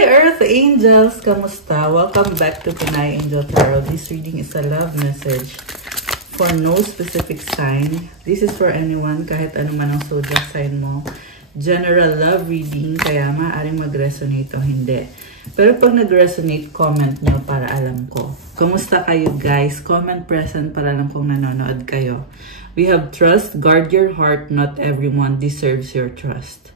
Hi Earth Angels! Kamusta? Welcome back to Pinay Angel Tarot. This reading is a love message for no specific sign. This is for anyone, kahit ano man ang zodiac sign mo. General love reading, kaya maaaring mag-resonate o hindi. Pero pag nag-resonate, comment nyo para alam ko. Kamusta kayo guys? Comment present para lang kung nanonood kayo. We have trust. Guard your heart. Not everyone deserves your trust.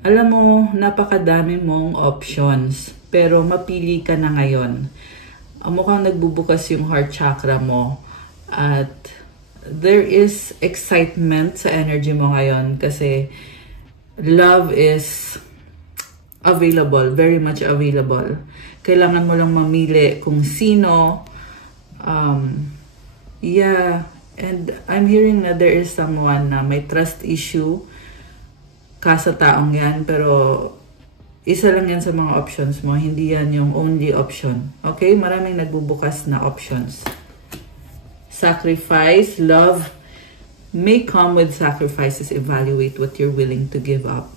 Alam mo, napakadami mong options. Pero mapili ka na ngayon. Mukhang nagbubukas yung heart chakra mo. At there is excitement sa energy mo ngayon. Kasi love is available. Very much available. Kailangan mo lang mamili kung sino. Yeah. And I'm hearing na there is someone na may trust issue ka sa taong yan, pero isa lang yan sa mga options mo. Hindi yan yung only option. Okay? Maraming nagbubukas na options. Sacrifice, love may come with sacrifices. Evaluate what you're willing to give up.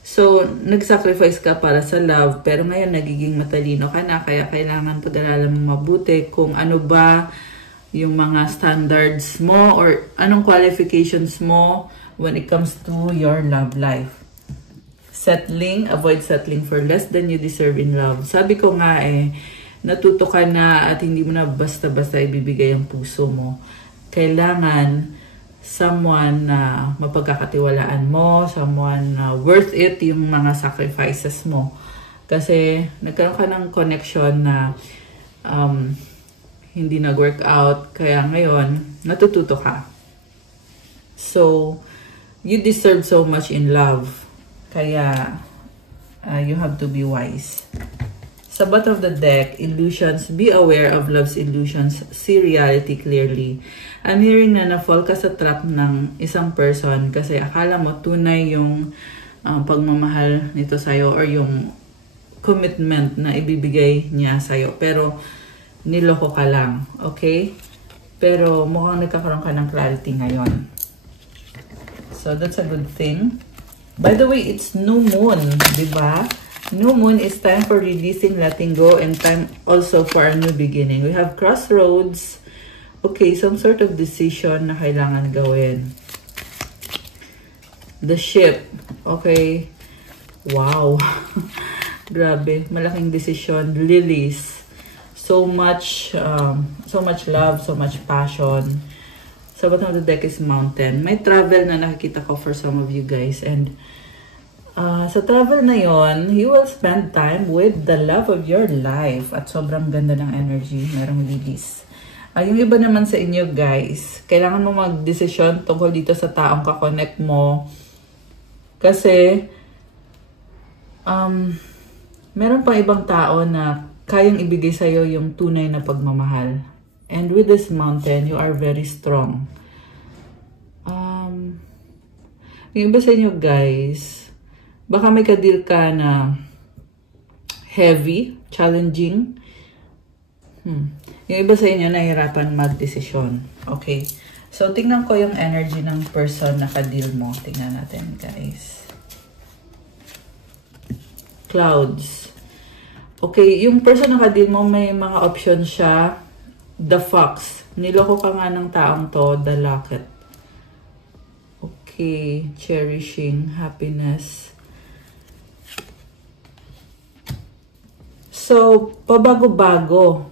So, nag-sacrifice ka para sa love, pero ngayon nagiging matalino ka na, kaya kailangan pag-aralan mo mabuti kung ano ba yung mga standards mo or anong qualifications mo when it comes to your love life. Settling, avoid settling for less than you deserve in love. Sabi ko nga natuto ka na at hindi mo na basta-basta ibibigay ang puso mo. Kailangan someone na mapagkakatiwalaan mo, someone na worth it yung mga sacrifices mo. Kasi nagkaroon ka ng connection na hindi nag-work out, kaya ngayon natututo ka. So, you deserve so much in love. Kaya, you have to be wise. Sa bottom of the deck, illusions. Be aware of love's illusions. See reality clearly. I'm hearing na na-fall ka sa trap ng isang person kasi akala mo tunay yung pagmamahal nito sa'yo or yung commitment na ibibigay niya sa'yo. Pero, niloko ka lang. Okay? Pero, mukhang nagkakaroon ka ng clarity ngayon. So, that's a good thing. By the way, it's new moon, diba? New moon is time for releasing, letting go, and time also for a new beginning. We have crossroads. Okay, some sort of decision na kailangan gawin. The ship. Okay. Wow. Grabe. Malaking decision. Lilies. So much love, so much passion. Sa bottom of the deck is mountain. May travel na nakikita ko for some of you guys. And sa travel na yon, you will spend time with the love of your life. At sobrang ganda ng energy. Merong lilies. Yung iba naman sa inyo guys, kailangan mo mag-desisyon tungkol dito sa taong kakonect mo. Kasi, meron pang ibang tao na kayang ibigay sa'yo yung tunay na pagmamahal. And with this mountain, you are very strong. Yung iba sa inyo guys, baka may kadeal ka na heavy, challenging. Yung iba sa inyo nahihirapan mag-desisyon. Okay. So, tingnan ko yung energy ng person na kadeal mo. Tingnan natin guys. Clouds. Okay, yung person na kadeal mo, may mga options siya. The Fox. Niloko ka nga ng taong to. The Locket. Okay. Cherishing. Happiness. So, pabago-bago.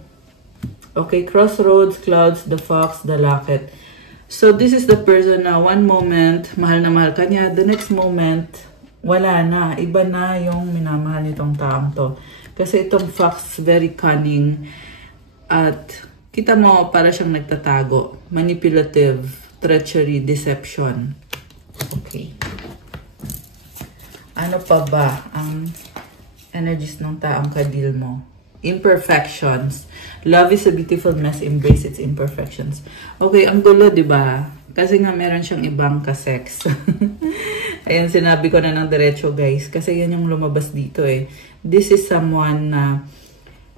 Okay. Crossroads, Clouds, The Fox, The Locket. So, this is the person na one moment, mahal na mahal ka niya. The next moment, wala na. Iba na yung minamahal nitong taong to. Kasi itong Fox, very cunning. At kita mo, para siyang nagtatago. Manipulative, treachery, deception. Okay. Ano pa ba ang energies ng taong kadil mo? Imperfections. Love is a beautiful mess. Embrace its imperfections. Okay, ang gulo, diba? Kasi nga meron siyang ibang kasex. Ayan, sinabi ko na ng diretso, guys. Kasi yan yung lumabas dito eh. This is someone na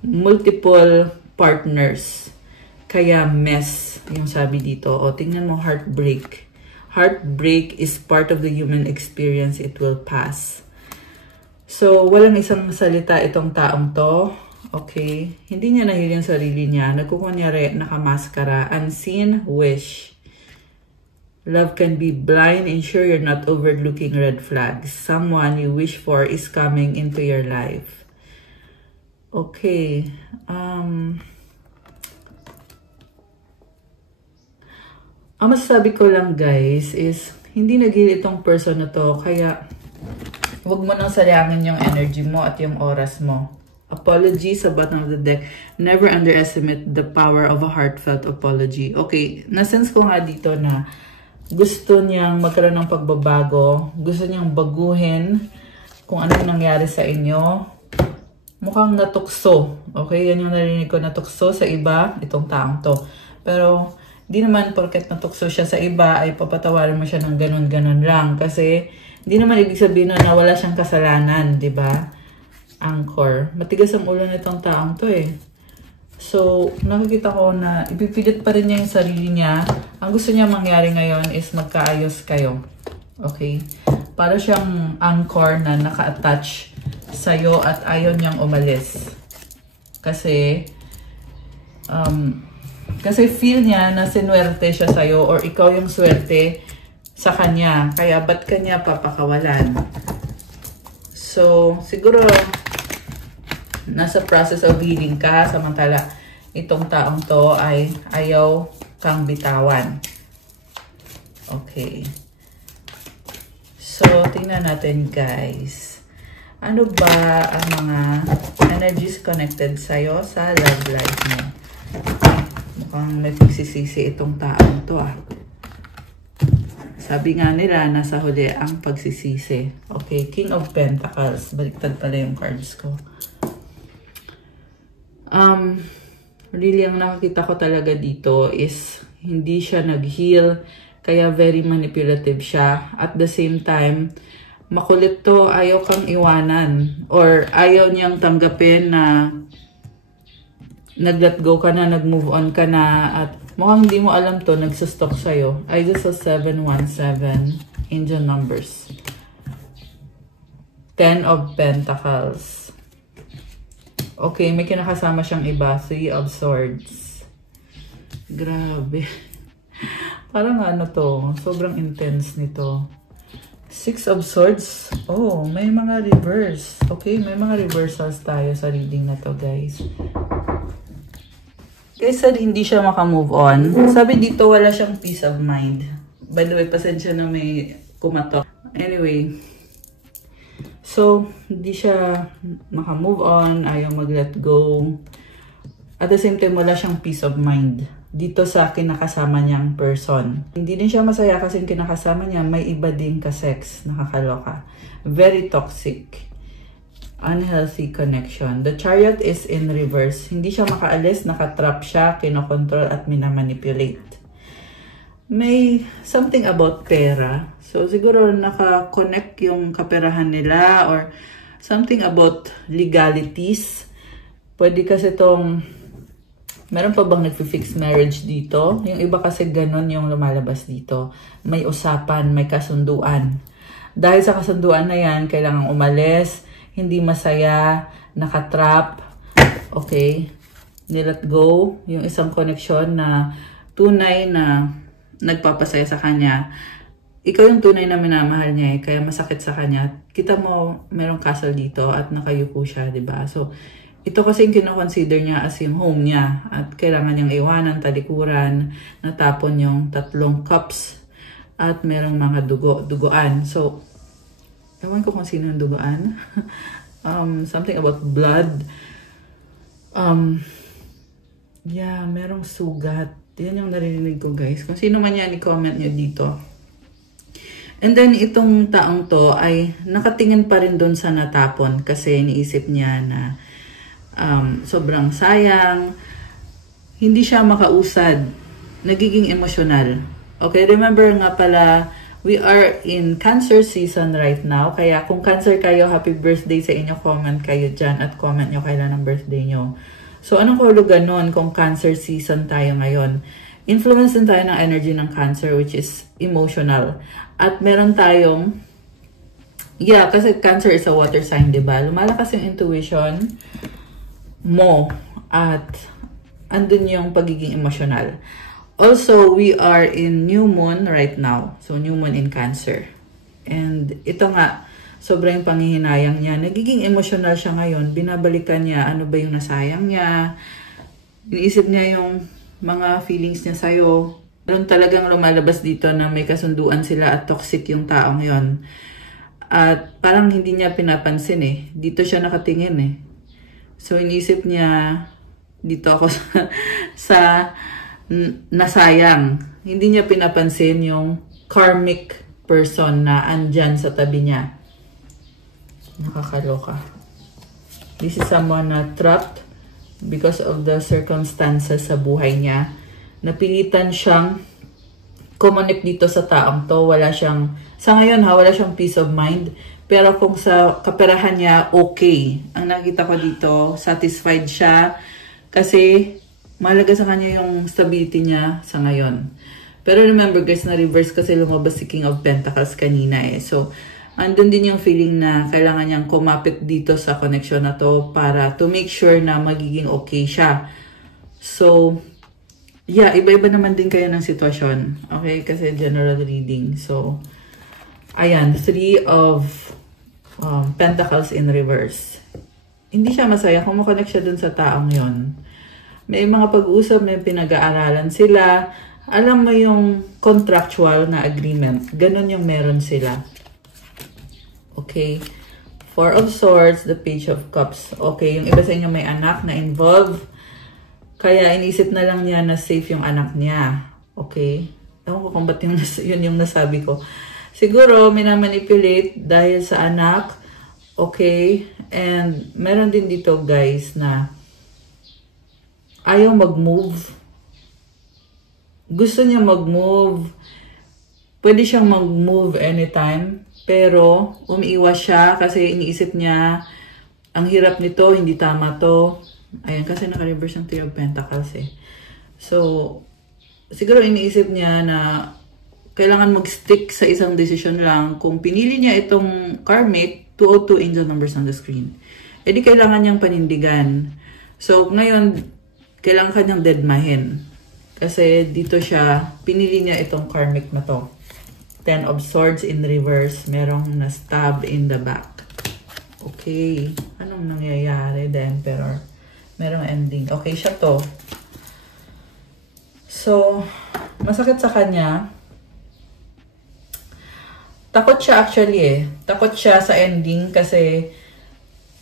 multiple partners. Kaya mess, yung sabi dito. O, tingnan mo, heartbreak. Heartbreak is part of the human experience. It will pass. So, walang isang salita itong taong to. Okay? Hindi niya nahil yung sarili niya. Nagkukunyari, nakamaskara. Unseen wish. Love can be blind. Ensure you're not overlooking red flags. Someone you wish for is coming into your life. Okay. Ang masasabi ko lang guys is, hindi nagil itong person na to. Kaya, huwag mo nang sayangin yung energy mo at yung oras mo. Apology sa bottom of the deck. Never underestimate the power of a heartfelt apology. Okay, nasense ko nga dito na gusto niyang magkaroon ng pagbabago. Gusto niyang baguhin kung anong nangyari sa inyo. Mukhang natukso. Okay, yan yung narinig ko, natukso sa iba, itong taong to. Pero, di naman porket natukso siya sa iba, ay papatawarin mo siya ng ganun-ganun lang. Kasi, di naman ibig sabihin na wala siyang kasalanan, di ba? Anchor. Matigas ang ulo nitong taong to eh. So, nakikita ko na ipipilit pa rin niya yung sarili niya. Ang gusto niya mangyari ngayon is magkaayos kayo. Okay? Para siyang anchor na naka-attach sa'yo at ayaw niyang umalis. Kasi feel niya na sinuwerte siya sa'yo or ikaw yung swerte sa kanya. Kaya ba't kanya papakawalan? So, siguro nasa process of healing ka, samantala itong taong to ay ayaw kang bitawan. Okay. So, tingnan natin guys. Ano ba ang mga energies connected sa'yo sa love life mo? Mukhang may pagsisisi itong taong to ah. Sabi nga nila, nasa huli ang pagsisisi. Okay, King of Pentacles. Baliktad pala yung cards ko. Really, ang nakakita ko talaga dito is hindi siya nag-heal, kaya very manipulative siya. At the same time, makulit to, ayaw kang iwanan. Or ayaw niyang tanggapin na nag-let go ka na, nag-move on ka na, at mukhang hindi mo alam to, nagsustop sa'yo. I just saw 717, angel numbers. 10 of Pentacles. Okay, may kinakasama siyang iba. 3 of Swords. Grabe. Parang ano to, sobrang intense nito. 6 of Swords. Oh, may mga reverse. Okay, may mga reversals tayo sa reading na to, guys. Kaysa hindi siya makamove on. Sabi dito, wala siyang peace of mind. By the way, pasensya na may kumatok. Anyway, so, hindi siya makamove on, ayaw mag-let go. At the same time, wala siyang peace of mind dito sa kinakasama niyang person. Hindi din siya masaya kasi yung kinakasama niya, may iba din ka-sex, nakakaloka. Very toxic. Unhealthy connection. The Chariot is in reverse. Hindi siya makaalis, nakatrap siya, kinokontrol at minamanipulate. May something about pera. So, siguro naka-connect yung kaperahan nila or something about legalities. Pwede kasi itong, meron pa bang nag-fix marriage dito? Yung iba kasi ganun yung lumalabas dito. May usapan, may kasunduan. Dahil sa kasunduan na yan, kailangan umalis, hindi masaya, nakatrap, okay, nilet go, yung isang connection na tunay na nagpapasaya sa kanya. Ikaw yung tunay na minamahal niya eh, kaya masakit sa kanya. Kita mo, merong castle dito at nakayuko siya, diba? So, ito kasi yung kinoconsider niya as yung home niya at kailangan niyang iwanan, talikuran, natapon yung 3 cups at merong mga duguan. So, ewan ko kung sino yung duguan. Something about blood. Yeah, merong sugat. Yan yung narinig ko, guys. Kung sino man yan, i-comment nyo dito. And then, itong taong to ay nakatingin pa rin doon sa natapon kasi iniisip niya na sobrang sayang. Hindi siya makausad. Nagiging emosyonal. Okay, remember nga pala, we are in Cancer season right now. Kaya kung Cancer kayo, happy birthday sa inyo. Comment kayo dyan at comment nyo kailan ang birthday nyo. So, anong kahulugan nun kung Cancer season tayo ngayon? Influence din tayo ng energy ng Cancer which is emotional. At meron tayong Yeah, kasi Cancer is a water sign, di ba? Lumalakas yung intuition mo at andun yung pagiging emotional. Also, we are in new moon right now. So, new moon in Cancer. And ito nga, sobrang panghihinayang niya. Nagiging emotional siya ngayon. Binabalikan niya ano ba yung nasayang niya. Iniisip niya yung mga feelings niya sa'yo. Meron talagang lumalabas dito na may kasunduan sila at toxic yung taong yon. At parang hindi niya pinapansin eh. Dito siya nakatingin eh. So, iniisip niya, dito ako sa nasayang. Hindi niya pinapansin yung karmic person na andyan sa tabi niya. Nakakaloka. This is someone na trapped because of the circumstances sa buhay niya. Napilitan siyang connect dito sa taong to. Wala siyang, sa ngayon ha, wala siyang peace of mind. Pero kung sa kaperahan niya, okay. Ang nakita ko dito, satisfied siya. Kasi mahalaga sa kanya yung stability niya sa ngayon. Pero remember guys, na reverse kasi lumabas si King of Pentacles kanina eh. So, andun din yung feeling na kailangan niyang kumapit dito sa connection na to para to make sure na magiging okay siya. So, yeah, iba-iba naman din kayo ng sitwasyon. Okay? Kasi general reading. So, ayan, 3 of Pentacles in reverse. Hindi siya masaya kung makonect siya dun sa taong yon. May mga pag-uusap, may pinag-aaralan sila. Alam mo yung contractual na agreement. Ganon yung meron sila. Okay. 4 of Swords, the Page of Cups. Okay, yung iba sa inyo may anak na involved. Kaya inisip na lang niya na safe yung anak niya. Okay. Ewan ko kung ba't yun yung nasabi ko. Siguro, minamanipulate dahil sa anak. Okay. And meron din dito guys na ayaw mag-move. Gusto niya mag-move. Pwede siyang mag-move anytime. Pero, umiiwas siya kasi iniisip niya, ang hirap nito, hindi tama to. Ayan, kasi naka-reverse yung 3 of Pentacles eh. So, siguro iniisip niya na kailangan mag-stick sa isang decision lang. Kung pinili niya itong karmic, 202 angel numbers on the screen. E di kailangan niyang panindigan. So, ngayon, kailangan kanyang deadmahin. Kasi dito siya, pinili niya itong karmic na to. 10 of Swords in reverse. Merong na-stab in the back. Okay. Anong nangyayari? The Emperor. Merong ending. Okay siya to. So, masakit sa kanya. Takot siya actually eh. Takot siya sa ending kasi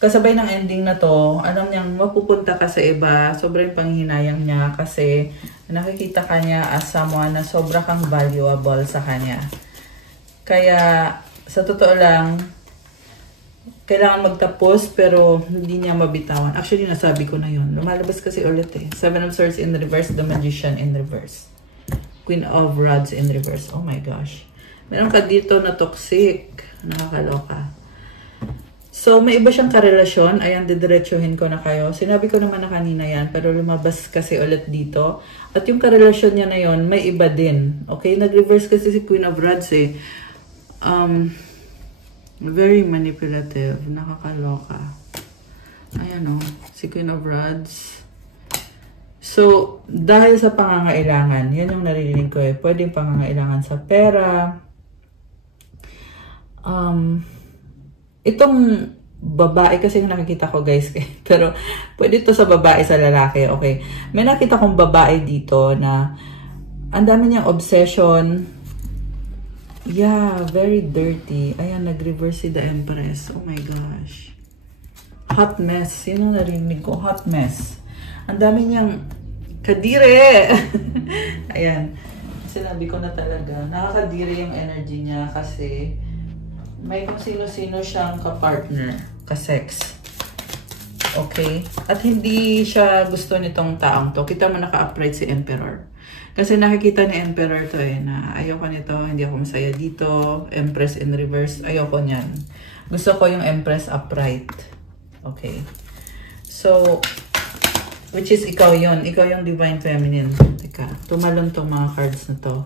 kasabay ng ending na to, alam niyang mapupunta ka sa iba. Sobrang panghihinayang niya kasi nakikita ka niya as someone na sobra kang valuable sa kanya. Kaya, sa totoo lang, kailangan magtapos pero hindi niya mabitawan. Actually, nasabi ko na yun. Lumalabas kasi ulit eh. 7 of Swords in reverse, the Magician in reverse. Queen of Rods in reverse. Oh my gosh. Meron ka dito na toxic. Nakakaloka. So, may iba siyang karelasyon. Ayan, didiretsuhin ko na kayo. Sinabi ko naman na kanina yan, pero lumabas kasi ulit dito. At yung karelasyon niya na yon may iba din. Okay? Nag-reverse kasi si Queen of Rods eh. Very manipulative. Nakakaloka. Ayan o. Si Queen of Rods. So, dahil sa pangangailangan, yan yung naririnig ko eh. Pwedeng pangangailangan sa pera. Itong babae, kasi yung nakikita ko guys, pero pwede ito sa babae, sa lalaki, okay. May nakita kong babae dito na ang dami niyang obsession. Yeah, very dirty. Ayan, nag-reverse si the Empress. Oh my gosh. Hot mess. Yun ang narinig ko, hot mess. Ang dami niyang kadire. Ayan. Sinabi ko na talaga, nakakadire yung energy niya kasi may kung sino-sino siyang kapartner, kasex. Okay? At hindi siya gusto nitong taong to. Kita mo naka-upright si Emperor. Kasi nakikita ni Emperor to eh, na ayoko nito, hindi ako masaya dito. Empress in reverse, ayoko niyan. Gusto ko yung Empress upright. Okay. So, which is ikaw yon, ikaw yung Divine Feminine. Teka, tumalon tong mga cards na to.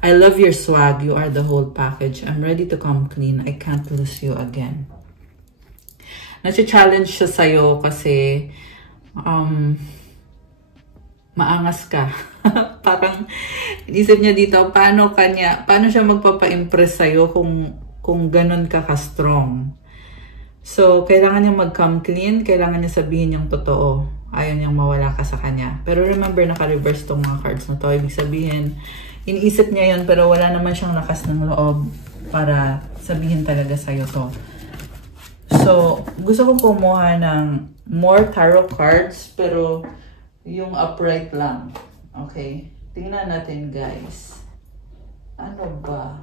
I love your swag. You are the whole package. I'm ready to come clean. I can't lose you again. Nasi-challenge siya sa'yo kasi maangas ka. Parang isip niya dito, paano siya magpapa-impress sa'yo kung ganun ka ka-strong. So, kailangan niya mag-come clean, kailangan niya sabihin yung totoo. Ayaw niyang mawala ka sa kanya. Pero remember, naka-reverse tong mga cards na to. Ibig sabihin, iniisip niya yun, pero wala naman siyang lakas ng loob para sabihin talaga sa'yo to. So, gusto kong kumuha ng more tarot cards, pero yung upright lang. Okay? Tingnan natin, guys. Ano ba?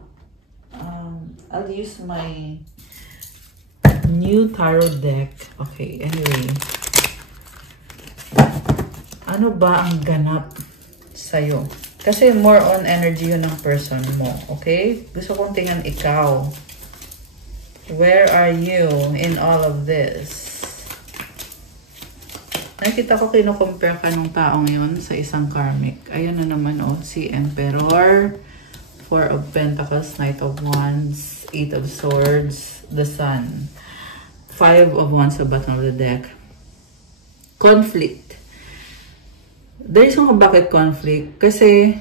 I'll use my new tarot deck. Okay, anyway. Ano ba ang ganap sa'yo? Kasi more on energy yun ng person mo. Okay? Gusto kong tingnan ikaw. Where are you in all of this? Nakita ko kinukompare ka ng taong yun sa isang karmic. Ayun na naman, oh, si Emperor, Four of Pentacles, Knight of Wands, Eight of Swords, the Sun, Five of Wands sa bottom of the deck. Conflict. There is kung bakit conflict. Kasi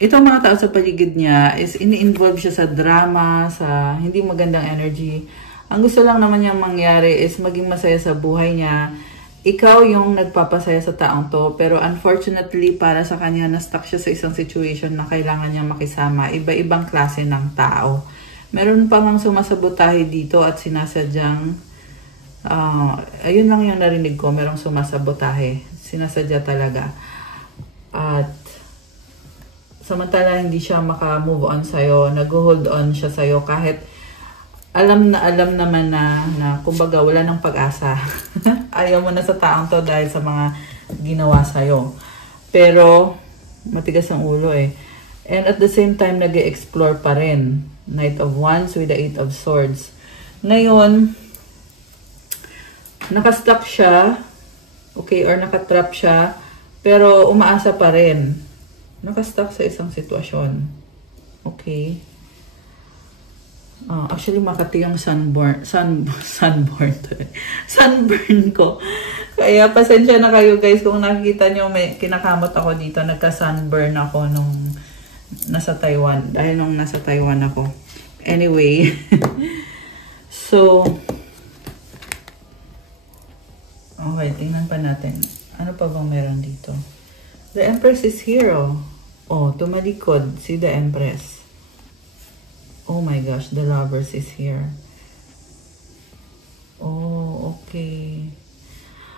itong mga tao sa paligid niya is ini-involve siya sa drama, sa hindi magandang energy. Ang gusto lang naman niyang mangyari is maging masaya sa buhay niya. Ikaw yung nagpapasaya sa taong to, pero unfortunately para sa kanya na-stuck siya sa isang situation na kailangan niyang makisama. Iba-ibang klase ng tao. Meron pa ngang sumasabotahe dito at sinasadyang, ayun lang yung narinig ko, merong sumasabotahe. Sinasadya talaga. At samantala hindi siya maka-move on sa'yo, nag-hold on siya sa'yo kahit alam naman na kumbaga wala nang pag-asa. Ayaw mo na sa taong to dahil sa mga ginawa sa'yo. Pero matigas ang ulo eh. And at the same time, nag-explore pa rin. Knight of Wands with the Eight of Swords. Ngayon, nakastuck siya, okay, or nakatrap siya, pero umaasa pa rin. Nakastuck sa isang sitwasyon. Okay. Actually, makati yung sunburn ko. Kaya, pasensya na kayo guys kung nakikita nyo, may kinakamot ako dito. Nagka-sunburn ako nung nasa Taiwan. Dahil nung nasa Taiwan ako. Anyway. So, okay, tingnan pa natin. Ano pa bang meron dito? The Empress is here, oh. Oh, tumalikod si the Empress. Oh my gosh, the Lovers is here. Oh, okay.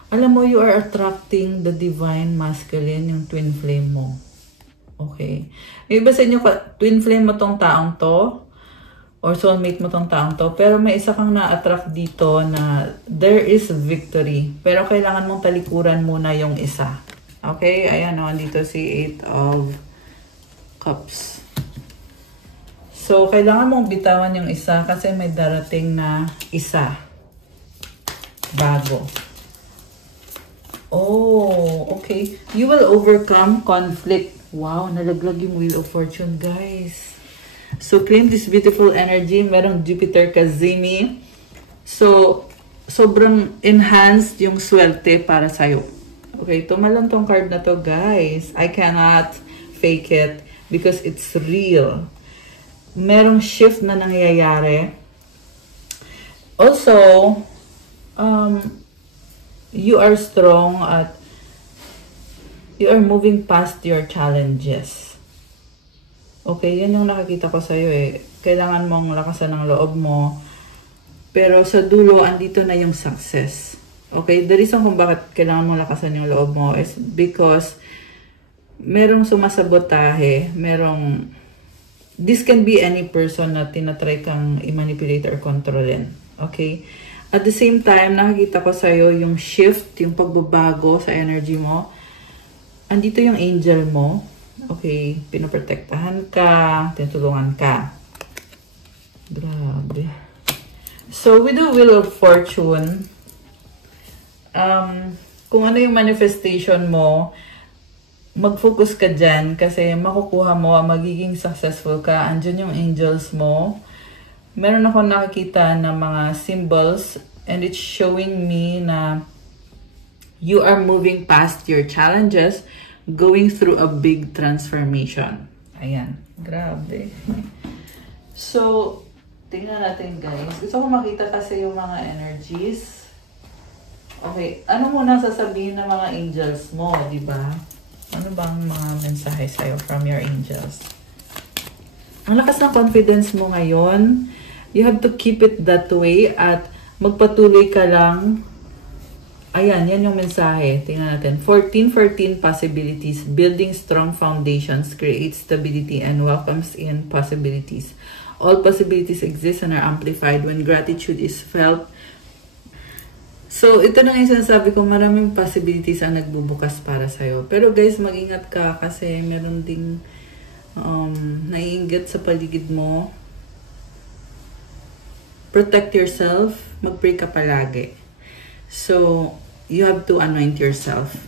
Alam mo, you are attracting the divine masculine, yung twin flame mo. Okay. Iba sa inyo, twin flame mo tong taong to, or soulmate mo tong taong to, pero may isa kang na-attract dito na there is victory. Pero kailangan mong talikuran muna yung isa. Okay? Ayan o, dito si Eight of Cups. So, kailangan mong bitawan yung isa kasi may darating na isa. Bago. Oh, okay. You will overcome conflict. Wow, nalaglag yung Wheel of Fortune, guys. So, claim this beautiful energy. Merong Jupiter Kazemi. So, sobrang enhanced yung swerte para sa'yo. Okay, tumalon tong card na to, guys. I cannot fake it because it's real. Merong shift na nangyayari. Also, you are strong at you are moving past your challenges. Okay, yan yung nakikita ko sa'yo eh. Kailangan mong lakasan ng loob mo. Pero sa dulo, andito na yung success. Okay, the reason kung bakit kailangan mong lakasan yung loob mo is because merong sumasabotahe, this can be any person na tinatry kang i-manipulate or controlin. Okay? At the same time, nakikita ko sa'yo yung shift, yung pagbabago sa energy mo. Andito yung angel mo. Okay? Pinoprotektahan ka, tinutulungan ka. Grabe. So, with the Wheel of Fortune, kung ano yung manifestation mo, mag-focus ka dyan kasi makukuha mo, magiging successful ka. Andyan yung angels mo. Meron ako nakikita na mga symbols and it's showing me na you are moving past your challenges, going through a big transformation. Ayan. Grabe. So, tingnan natin guys. Gusto ko makita kasi yung mga energies. Okay. Ano muna sasabihin ng mga angels mo, di ba? Ano bang mga mensahe sa'yo from your angels? Ang lakas ng confidence mo ngayon. You have to keep it that way at magpatuloy ka lang. Ayan, yan yung mensahe. Tingnan natin. 14 possibilities. Building strong foundations creates stability and welcomes in possibilities. All possibilities exist and are amplified when gratitude is felt. So, ito na yung sinasabi ko, maraming possibilities ang nagbubukas para sa'yo. Pero guys, mag-ingat ka kasi meron ding naiinggit sa paligid mo. Protect yourself. Mag-pray ka palagi. So, you have to anoint yourself.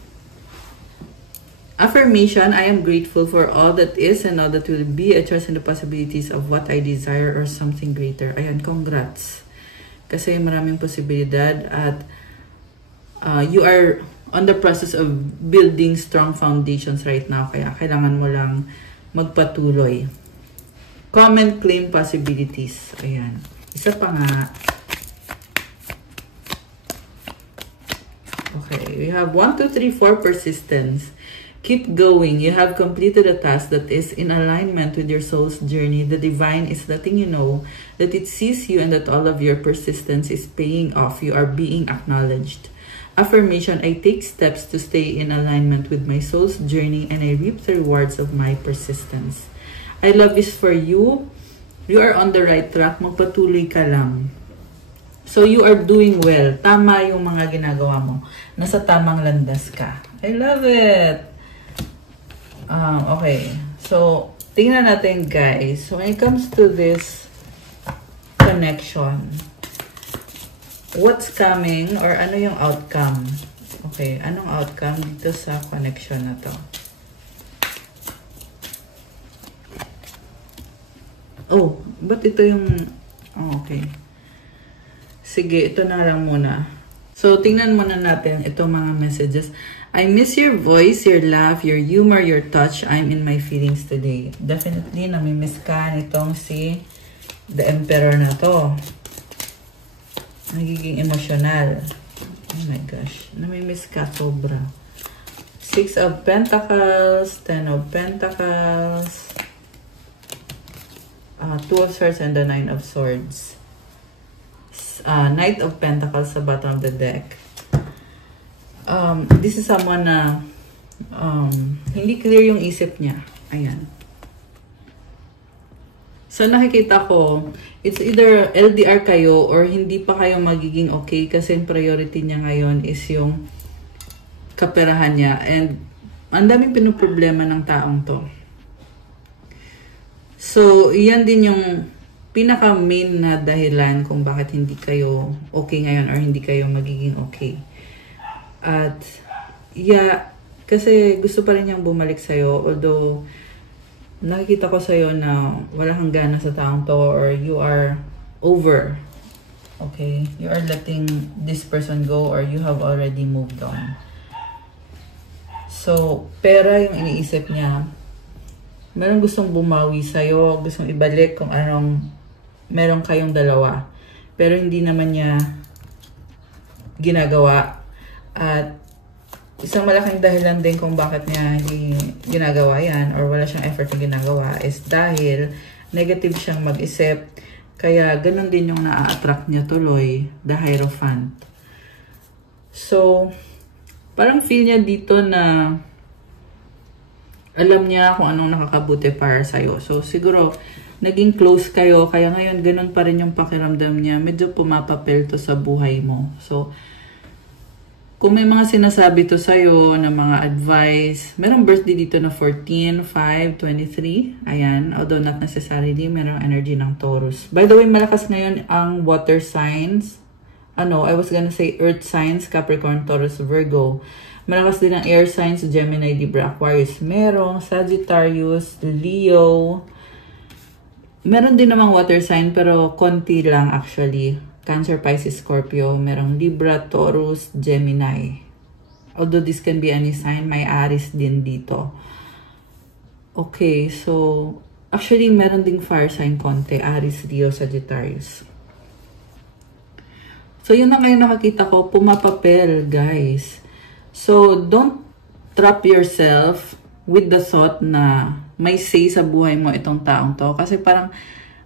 Affirmation, I am grateful for all that is and all that will be. I trust in the possibilities of what I desire or something greater. Ayan, congrats. Kasi maraming posibilidad at you are on the process of building strong foundations right now. Kaya kailangan mo lang magpatuloy. Comment, claim possibilities. Ayan. Isa pa nga. Okay. We have 1, 2, 3, 4 persistence. Keep going. You have completed a task that is in alignment with your soul's journey. The divine is letting you know that it sees you and that all of your persistence is paying off. You are being acknowledged. Affirmation, I take steps to stay in alignment with my soul's journey and I reap the rewards of my persistence. I love is for you. You are on the right track. Magpatuloy ka lang. So, you are doing well. Tama yung mga ginagawa mo. Nasa tamang landas ka. I love it. Okay. So, tingnan natin guys. So, when it comes to this connection, what's coming or ano yung outcome? Okay. Anong outcome dito sa connection na to? Oh, ba't ito yung... Oh, okay. Sige, ito na lang muna. So, tingnan muna natin itong mga messages. I miss your voice, your laugh, your humor, your touch. I'm in my feelings today. Definitely, namimiss ka nitong si The Emperor na to. Nagiging emosyonal. Oh my gosh. Namimiss ka sobra. 6 of Pentacles, 10 of Pentacles, 2 of Swords, and the 9 of Swords. Knight of Pentacles sa bottom of the deck. This is someone na hindi clear yung isip niya. Ayan. So, nakikita ko, it's either LDR kayo or hindi pa kayo magiging okay kasi yung priority niya ngayon is yung kaperahan niya. And, ang daming pinuproblema ng taong to. So, yan din yung pinaka-main na dahilan kung bakit hindi kayo okay ngayon or hindi kayo magiging okay. At, yeah, kasi gusto pa rin niyang bumalik sa'yo. Although, nakikita ko sa'yo na wala kang gana sa taong to or you are over. Okay? You are letting this person go or you have already moved on. So, pera yung iniisip niya. Meron gustong bumawi sa'yo, gustong ibalik kung anong meron kayong dalawa. Pero hindi naman niya ginagawa. At isang malaking dahilan din kung bakit niya hindi ginagawa yan or wala siyang effort na ginagawa is dahil negative siyang mag-isip. Kaya ganun din yung na-attract niya tuloy, the Hierophant. So, parang feel niya dito na alam niya kung anong nakakabuti para sa'yo. So, siguro, naging close kayo, kaya ngayon ganun pa rin yung pakiramdam niya. Medyo pumapapel to sa buhay mo. So, kung may mga sinasabi to sa'yo na mga advice, merong birthday dito na 14, 5, 23. Ayan, although not necessarily, merong energy ng Taurus. By the way, malakas ngayon ang water signs. I was gonna say earth signs, Capricorn, Taurus, Virgo. Malakas din ang air signs, Gemini, Libra, Aquarius. Merong Sagittarius, Leo. Meron din namang water sign pero konti lang actually. Cancer, Pisces, Scorpio. Merong Libra, Taurus, Gemini. Although this can be any sign, may Aries din dito. Okay, so actually meron ding fire sign konti. Aries, Leo, Sagittarius. So yun na ngayon nakakita ko, pumapapel guys. So don't trap yourself with the thought na may say sa buhay mo itong taong to. Kasi parang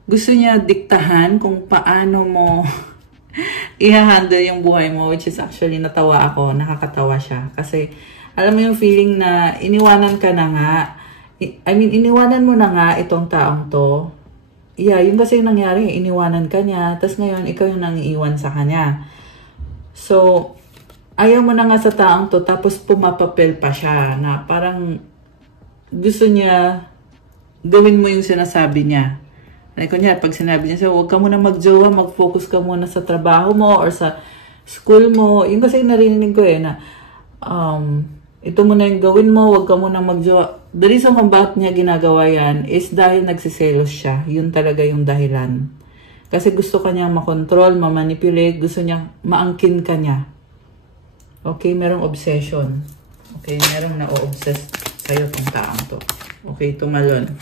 gusto niya diktahan kung paano mo i-handle yung buhay mo, which is actually natawa ako, nakakatawa siya. Kasi alam mo yung feeling na iniwanan ka na nga, iniwanan mo na nga itong taong to. Yeah, yun kasi yung nangyari, iniwanan ka niya, tapos ngayon ikaw yung nangiiwan sa kanya. So, ayaw mo na nga sa taong to, tapos pumapapel pa siya na parang gusto niya gawin mo yung sinasabi niya. Like, kunyari, pag sinabi niya, so, huwag ka muna mag-jowa, mag-focus ka muna sa trabaho mo or sa school mo. Yung kasi narinig ko na ito muna yung gawin mo, huwag ka muna mag-jowa. The reason kung bakit niya ginagawa yan is dahil nagsiselos siya. Yun talaga yung dahilan. Kasi gusto ka niyang makontrol, mamanipulate, gusto niyang maangkin ka niya. Okay, merong obsession. Okay, merong na-obsess sa'yo tong taong to. Okay, tumalon.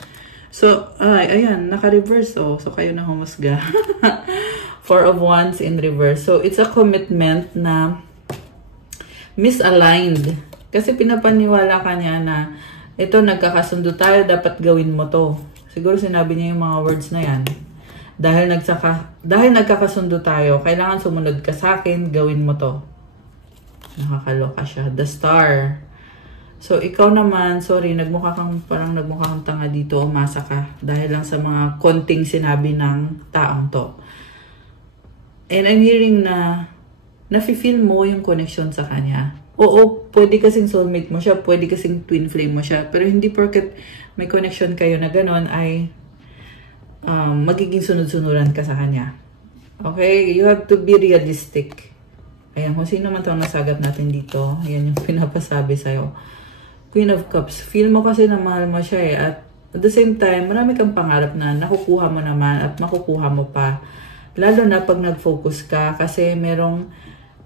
So, ayan, naka-reverse oh. So, kayo na humusga. Four of Wands in reverse. So, it's a commitment na misaligned. Kasi pinapaniwala ka niya na ito, nagkakasundo tayo, dapat gawin mo to. Siguro sinabi niya yung mga words na yan. Dahil nagkakasundo tayo, kailangan sumunod ka sa akin, gawin mo to. Nakakaloka siya. The Star. So, ikaw naman, sorry, parang nagmukha kang tanga dito, umasa ka. Dahil lang sa mga konting sinabi ng taong to. And I'm hearing na nafe-feel mo yung connection sa kanya. Oo, pwede kasing soulmate mo siya, pwede kasing twin flame mo siya. Pero hindi porket may connection kayo na ganon ay magiging sunod-sunuran ka sa kanya. Okay? You have to be realistic. Ayan, kung sino man itong nasagat natin dito, ayan yung pinapasabi sa'yo. Queen of Cups, feel mo kasi na mahal mo siya at at the same time, marami kang pangarap na nakukuha mo naman at makukuha mo pa. Lalo na pag nag-focus ka kasi merong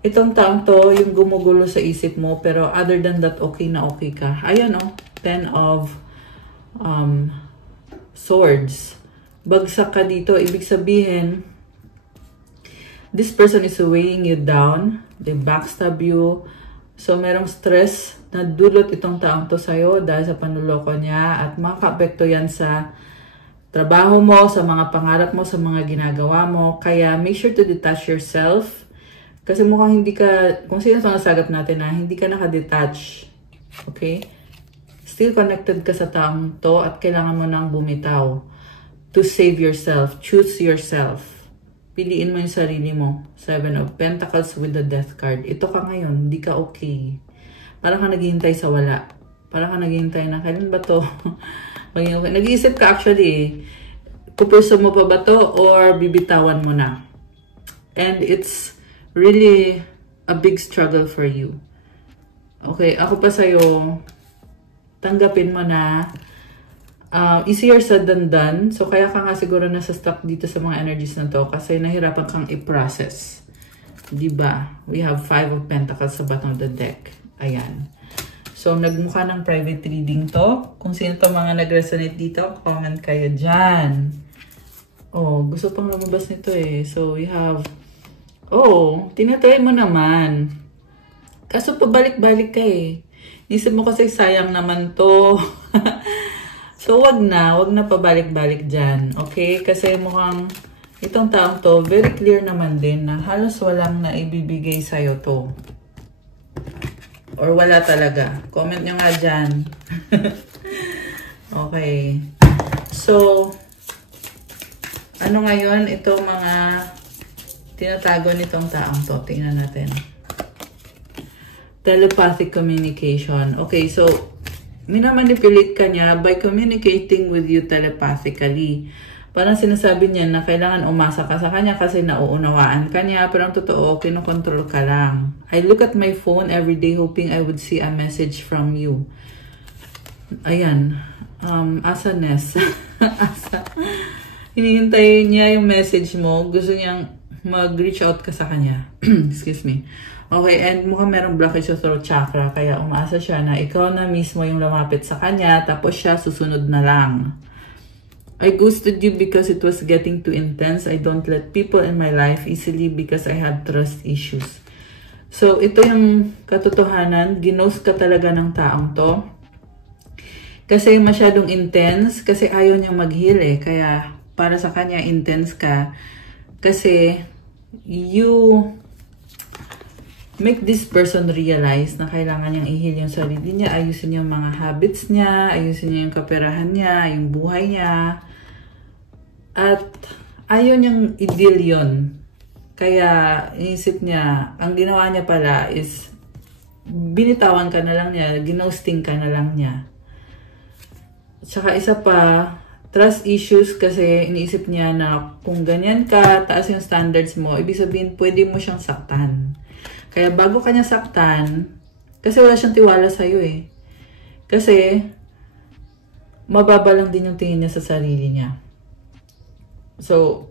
itong taong to yung gumugulo sa isip mo pero other than that, okay na okay ka. Ayan o, 10 of Swords. Bagsak ka dito, ibig sabihin, this person is weighing you down, they backstab you, so merong stress na dulot itong taong to sa'yo dahil sa panuloko niya at makaka-apekto yan sa trabaho mo, sa mga pangarap mo, sa mga ginagawa mo. Kaya make sure to detach yourself kasi mukhang hindi ka, kung sino itong nasagap natin na hindi ka nakadetach. Okay? Still connected ka sa taong to at kailangan mo nang bumitaw to save yourself. Choose yourself. Piliin mo yung sarili mo. 7 of Pentacles with the Death card. Ito ka ngayon, hindi ka okay. Parang ka naghihintay sa wala. Parang ka naghihintay na, kailan ba to? Nag-iisip ka actually, pupurso mo pa ba to or bibitawan mo na? And it's really a big struggle for you. Okay, ako pa sa'yo, tanggapin mo na easier said than done. So, kaya ka nga siguro nasa stuck dito sa mga energies na to kasi nahirapan kang i-process. Diba? We have 5 of Pentacles sa bottom of the deck. Ayan. So, nagmukha ng private reading to. Kung sino to mga nag-resonate dito, comment kayo dyan. Oh, gusto pang lumabas nito eh. So, we have, oh, tinatry mo naman. Kaso pabalik-balik ka eh. Isip mo kasi sayang naman to. So, wag na pabalik-balik dyan. Okay? Kasi mukhang itong taong to, very clear naman din na halos walang naibibigay sa'yo to. Or wala talaga. Comment nyo nga dyan. Okay. So, ano ngayon? Ito mga tinatago nitong taong to. Tingnan natin. Telepathic communication. Okay, so, minamanipulate ka niya by communicating with you telepathically. parang sinasabi niya na kailangan umasa ka sa kanya kasi nauunawaan ka niya, pero ang totoo, kinokontrol ka lang. I look at my phone every day hoping I would see a message from you. Ayan. Asa Ness. Asa. Hinihintay niya yung message mo. Gusto niyang mag-reach out ka sa kanya. Excuse me. Okay, and mukhang merong blockage sa throat chakra, kaya umaasa siya na ikaw na mismo yung lumapit sa kanya, tapos siya susunod na lang. I ghosted you because it was getting too intense. I don't let people in my life easily because I had trust issues. So, ito yung katotohanan. Ginost ka talaga ng taong to. Kasi masyadong intense, kasi ayaw niyang mag-heal eh. Kaya para sa kanya, intense ka. Kasi you make this person realize na kailangan niyang i-heal yung sarili niya, ayusin yung mga habits niya, ayusin niya yung kaperahan niya, yung buhay niya. At ayaw niyang i-deal yun. Kaya inisip niya, ang ginawa niya pala is binitawan ka na lang niya, ginosting ka na lang niya. Tsaka isa pa, trust issues kasi iniisip niya na kung ganyan ka, taas yung standards mo, ibig sabihin pwede mo siyang saktan. Kaya bago kanya saktan, kasi wala siyang tiwala sa'yo eh. Kasi, mababa lang din yung tingin niya sa sarili niya. So,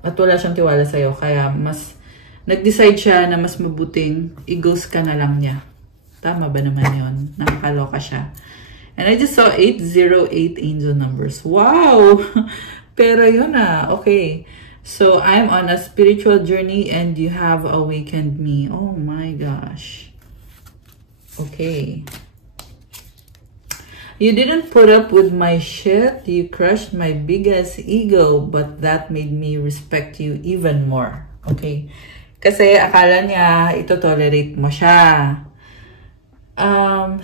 at wala siyang tiwala sa'yo. Kaya mas, nag-decide siya na mas mabuting i-ghost ka na lang niya. Tama ba naman yun? Nakakaloka siya. And I just saw 808 angel numbers. Wow! Pero yun na. Okay. So, I'm on a spiritual journey and you have awakened me. Oh my gosh. Okay. You didn't put up with my shit. You crushed my biggest ego, but that made me respect you even more. Okay. Kasi akala niya, ito tolerate mo siya.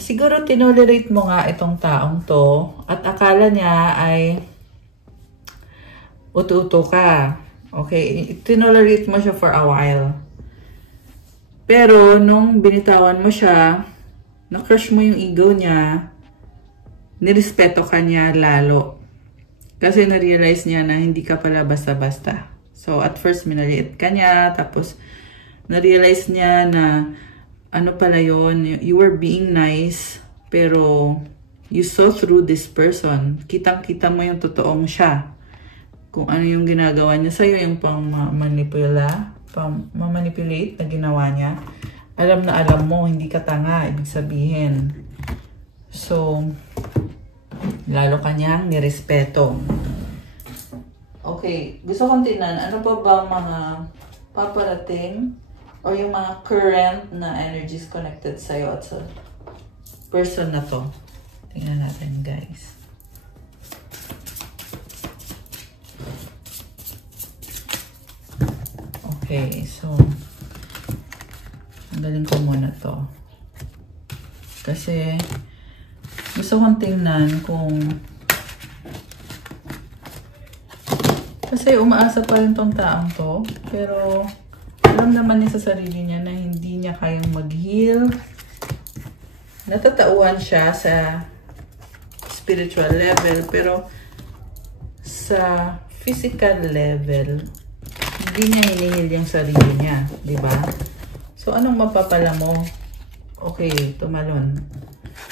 Siguro tinolerate mo nga itong taong to at akala niya ay utu-utu ka. Okay, tinolerate mo siya for a while. Pero, nung binitawan mo siya, na-crush mo yung ego niya, nirespeto ka niya lalo. Kasi na-realize niya na hindi ka pala basta-basta. So, at first, minaliit ka niya, tapos, na-realize niya na, ano pala yun, you were being nice, pero, you saw through this person. Kitang-kita mo yung totoong siya. Kung ano yung ginagawa niya sa'yo, yung pang-manipulate na ginawa niya. Alam na alam mo, hindi ka tanga, ibig sabihin. So, lalo kanyang nirespeto. Okay, gusto kong tingnan, ano pa ba mga paparating o yung mga current na energies connected sa'yo at sa person na to. Tingnan natin, guys. Okay, so, tanggalin ko muna to. Kasi, gusto kong tingnan kung, kasi umaasa pa rin tong taong to, pero, alam naman niya sa sarili niya na hindi niya kayang mag-heal. Natatauhan siya sa spiritual level, pero, sa physical level, hindi niya hinihil yung sarili niya, di ba? So, anong mapapala mo? Okay, tumalon.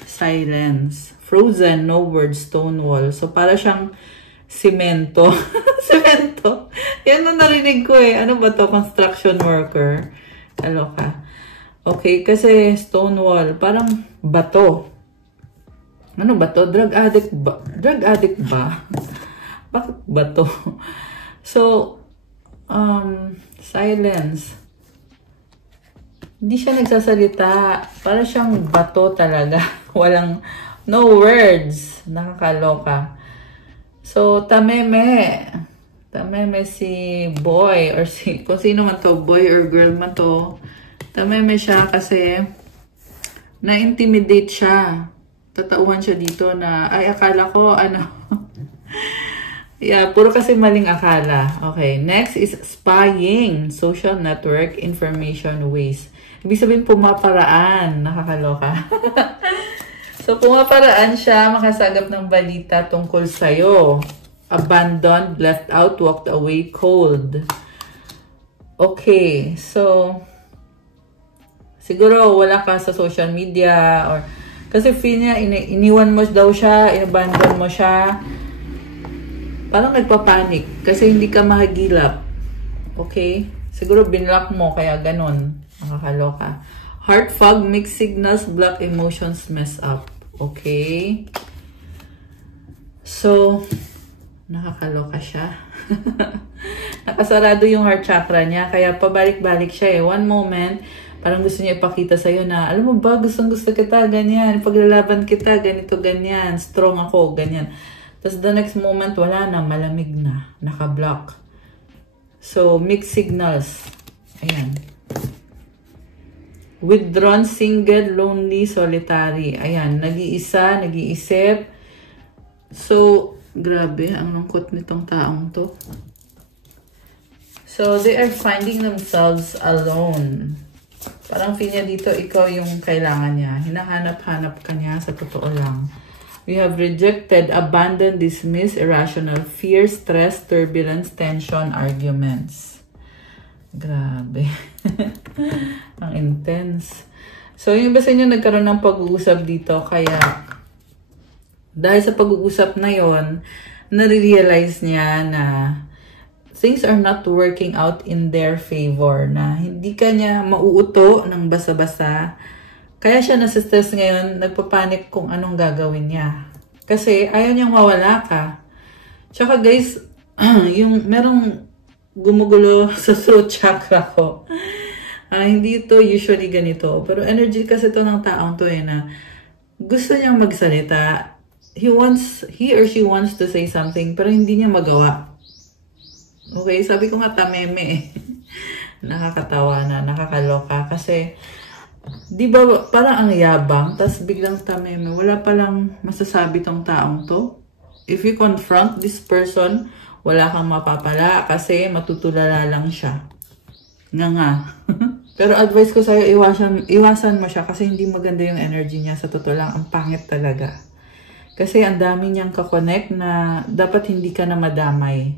Silence. Frozen, no words, stone wall. So, para siyang simento. Simento. Yan ang narinig ko eh. Ano ba to? Construction worker. Aloka. Okay, kasi stone wall. Parang bato. Ano ba to? Drug addict ba? Drug addict ba? Bakit bato? So, silence. Hindi siya nagsasalita. Para siyang bato talaga. Walang, no words. Nakakaloka. So, tameme. Tameme si boy or si, kung sino man to, boy or girl man to. Tameme siya kasi na-intimidate siya. Tatauhan siya dito na, ay akala ko, ano, yeah, puro kasi maling akala. Okay, next is spying, social network, information waste. Ibig sabihin, pumaparaan. Nakakaloka. So, pumaparaan siya makasagap ng balita tungkol sa'yo. abandoned, left out, walked away, cold. Okay, so siguro wala ka sa social media or kasi feel niya iniwan mo daw siya, inabandon mo siya. Parang nagpapanik kasi hindi ka mahagilap. Okay? Siguro binlock mo kaya ganun. Nakakaloka. Heart fog, mixed signals, block emotions, mess up. Okay? So, nakakaloka siya. Nakasarado yung heart chakra niya kaya pabalik-balik siya eh. One moment, parang gusto niya ipakita sa'yo na, alam mo ba, gustong-gusto kita, ganyan. Paglalaban kita, ganito, ganyan. Strong ako, ganyan. Tapos the next moment, wala na, malamig na, naka-block. So, mixed signals. Ayan. Withdrawn, single, lonely, solitary. Ayan, nag-iisa, nag-iisip. So, grabe, ang lungkot nitong taong to. So, they are finding themselves alone. Parang feel niya dito, ikaw yung kailangan niya. Hinahanap-hanap ka niya sa totoo lang. We have rejected, abandoned, dismissed, irrational fear, stress, turbulence, tension, arguments. Grabe. Ang intense. So, yung iba sa inyo nagkaroon ng pag-uusap dito, kaya dahil sa pag-uusap na yon, nare-realize niya na things are not working out in their favor, na hindi ka niya mauuto ng basa-basa. Kaya siya nasa-stress ngayon, nagpapanik kung anong gagawin niya. Kasi ayaw niyang mawala ka. Tsaka guys, yung merong gumugulo sa throat chakra ko. Hindi ito usually ganito. Pero energy kasi ito ng taong to eh, na gusto niyang magsalita. He or she wants to say something, pero hindi niya magawa. Okay, sabi ko nga tameme eh. Nakakatawa na, nakakaloka. Kasi, di ba parang ang yabang, tas biglang tameme. Wala palang masasabi tong taong to. If you confront this person, wala kang mapapala kasi matutulala lang siya. Nga. Pero advice ko sa'yo, iwasan mo siya kasi hindi maganda yung energy niya. Sa totoo lang, ang pangit talaga. Kasi ang dami niyang kakonect na dapat hindi ka na madamay.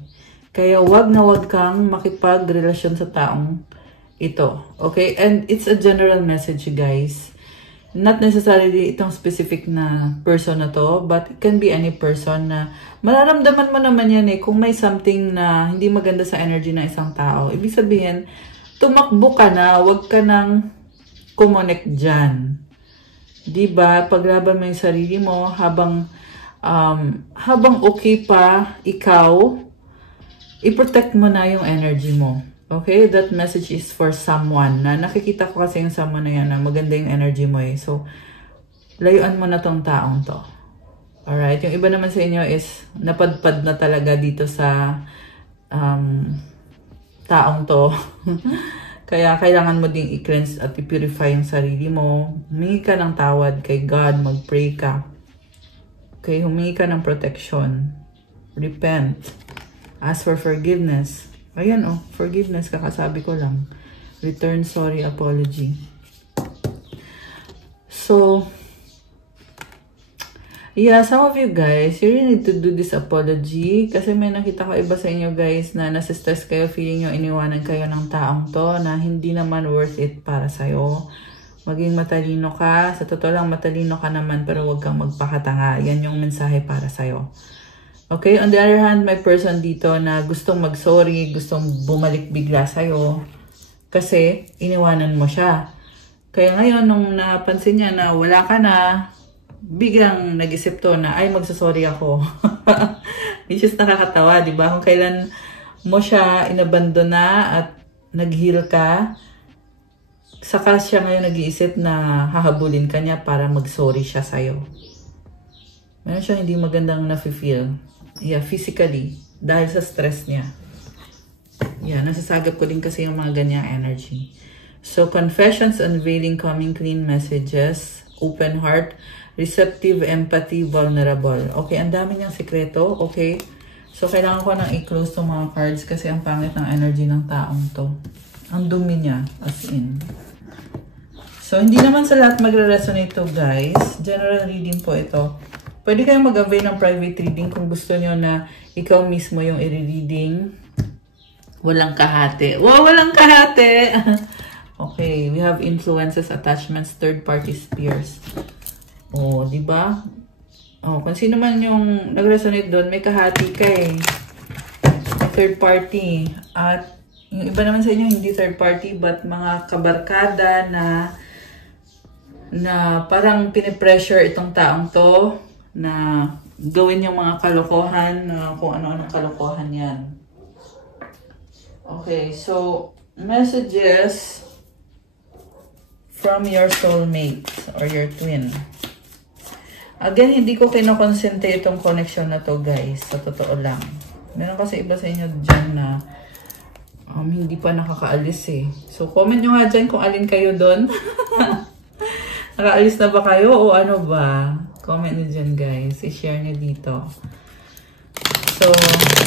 Kaya wag na wag kang makipagrelasyon sa taong ito. Okay? And it's a general message, guys. Not necessarily itong specific na person na to, but it can be any person na mararamdaman mo naman yan eh kung may something na hindi maganda sa energy ng isang tao. Ibig sabihin, tumakbo ka na, wag ka nang kumonek dyan. Diba? Paglaban mo yung sarili mo habang okay pa ikaw, i-protect mo na yung energy mo. Okay? That message is for someone. Na nakikita ko kasi yung someone na yan na maganda yung energy mo eh. So, layuan mo na tong taong to. Alright? Yung iba naman sa inyo is napadpad na talaga dito sa taong to. Kaya kailangan mo ding i-cleanse at i-purify yung sarili mo. Humingi ka ng tawad kay God. Mag-pray ka. Okay? Humingi ka ng protection. Repent. Ask for forgiveness. Ayan oh, forgiveness, kakasabi ko lang. Return, sorry, apology. So, yeah, some of you guys, you really need to do this apology. Kasi may nakita ko iba sa inyo guys na nasistress kayo, feeling nyo iniwanan kayo ng taong to na hindi naman worth it para sa'yo. Maging matalino ka. Sa totoo lang, matalino ka naman pero huwag kang magpakatanga. Yan yung mensahe para sa'yo. Okay, on the other hand, may person dito na gustong mag-sorry, gustong bumalik bigla sa'yo kasi iniwanan mo siya. Kaya ngayon, nung napansin niya na wala ka na, biglang nag-isip to na, ay, magsasorry ako. Which is nakakatawa, di ba? Kung kailan mo siya inabandona at nag-heal ka, saka siya ngayon nag-iisip na hahabulin ka niya para mag-sorry siya sa'yo. Meron siyang hindi magandang nafe-feel. Yeah, physically. Dahil sa stress niya. Yeah, nasasagap ko din kasi yung mga ganyang energy. So, confessions, unveiling, coming clean messages, open heart, receptive, empathy, vulnerable. Okay, ang dami niyang sikreto. Okay. So, kailangan ko nang i-close tong mga cards kasi ang pangit ng energy ng taong to. Ang dumi niya, as in. So, hindi naman sa lahat magre-resonate to, guys. General reading po ito. Pwede kayong mag-avail ng private reading kung gusto nyo na ikaw mismo yung i-reading. Walang kahate. Wow, walang kahate! Okay, we have influences, attachments, third-party spheres. Oh, di ba? Oh, kung sino man yung nag-resonate doon, may kahati ka eh. Third party. At yung iba naman sa inyo, hindi third party, but mga kabarkada na parang pinipressure itong taong to na gawin yung mga kalokohan, kung ano-anong kalokohan yan. Okay, so messages from your soulmate or your twin. Again, hindi ko kinokonsente itong connection na to, guys. Sa totoo lang. Meron kasi iba sa inyo dyan na hindi pa nakakaalis eh. So, comment nyo nga dyan kung alin kayo doon. Nakaalis na ba kayo o ano ba? Comment nyo dyan, guys. I-share nyo dito. So,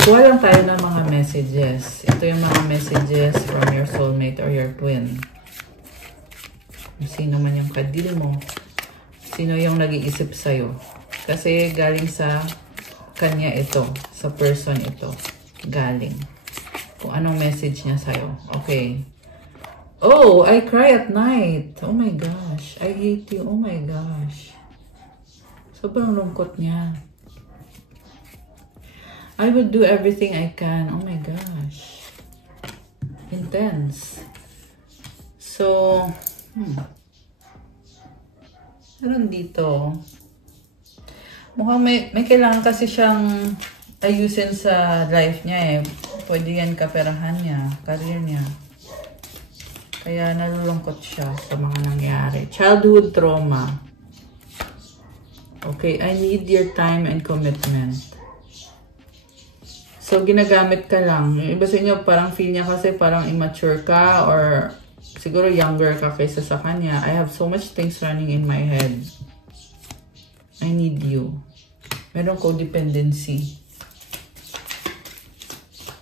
kuha lang tayo ng mga messages. Ito yung mga messages from your soulmate or your twin. Sino man yung kadil mo. Sino yung nag-iisip sa'yo. Kasi galing sa kanya ito. Sa person ito. Galing. Kung anong message niya sa'yo. Okay. Oh, I cry at night. Oh my gosh. I hate you. Oh my gosh. Sobrang lungkot niya. I will do everything I can. Oh my gosh. Intense. So, meron dito. Mukhang may kailangan kasi siyang ayusin sa life niya eh. Pwede yan kaperahan niya, career niya. Kaya nalulungkot siya sa mga nangyari. Childhood trauma. Okay, I need your time and commitment. So, ginagamit ka lang. Yung iba sa inyo, parang feel niya kasi parang immature ka or siguro younger ka kaysa sa kanya. I have so much things running in my head. I need you. Merong codependency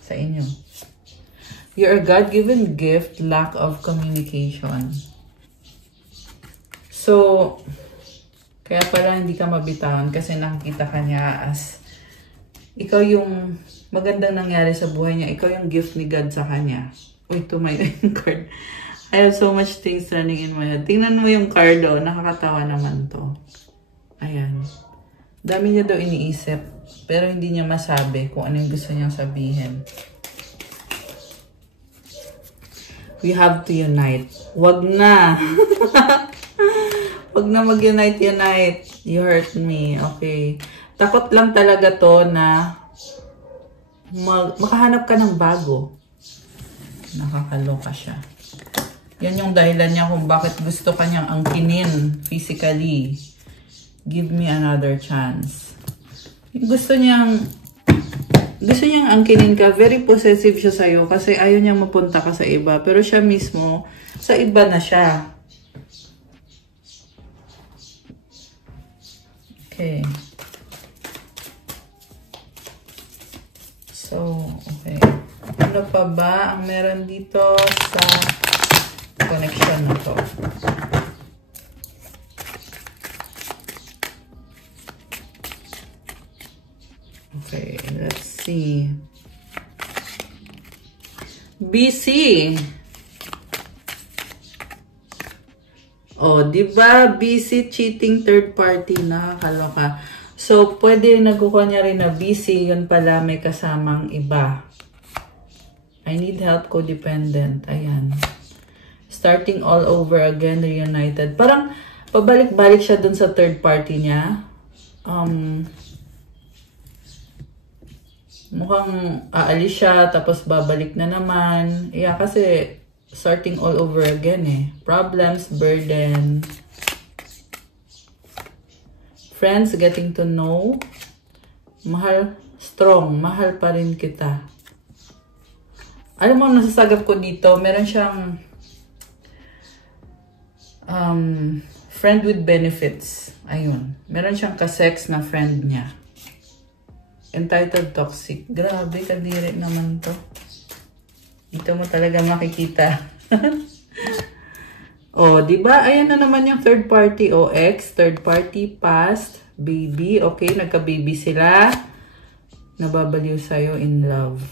sa inyo. You're a God-given gift, lack of communication. So, kaya pala hindi ka mabitawan kasi nakikita ka niya as ikaw yung magandang nangyari sa buhay niya. Ikaw yung gift ni God sa kanya. Uy, tumayo yung card. I have so much things running in my head. Tingnan mo yung card oh. Nakakatawa naman to. Ayan. Dami niya daw iniisip. Pero hindi niya masabi kung ano yung gusto niyang sabihin. We have to unite. Wag na. Wag na mag-unite. You hurt me. Okay. Takot lang talaga to na makahanap ka ng bago. Nakakaloka siya. Yan yung dahilan niya kung bakit gusto kanyang angkinin physically. Give me another chance. Gusto niyang angkinin ka. Very possessive siya sa'yo kasi ayaw niyang mapunta ka sa iba. Pero siya mismo, sa iba na siya. Okay. So, okay. Ano pa ba ang meron dito sa connection na to? Okay, let's see. BC. Oh, di ba? BC cheating third party, nakakaloka. So, pwede nagkukuha niya rin na BC, yun pala may kasamang iba. I need help, codependent. Ayan. Starting all over again, reunited. Parang, pabalik-balik siya dun sa third party niya. Mukhang aalis siya, tapos babalik na naman. Yeah, kasi starting all over again eh. Problems, burden. Friends, getting to know. Mahal, strong. Mahal pa rin kita. Alam mo, nasasagap ko dito, meron siyang friend with benefits. Ayun. Meron siyang kasex na friend niya. Entitled toxic. Grabe, kadiri naman to. Dito mo talaga makikita. Oh, di ba? Ayan na naman yung third party o ex, third party, past, Baby. Okay, nagka-baby sila. Nababaliw sa'yo in love.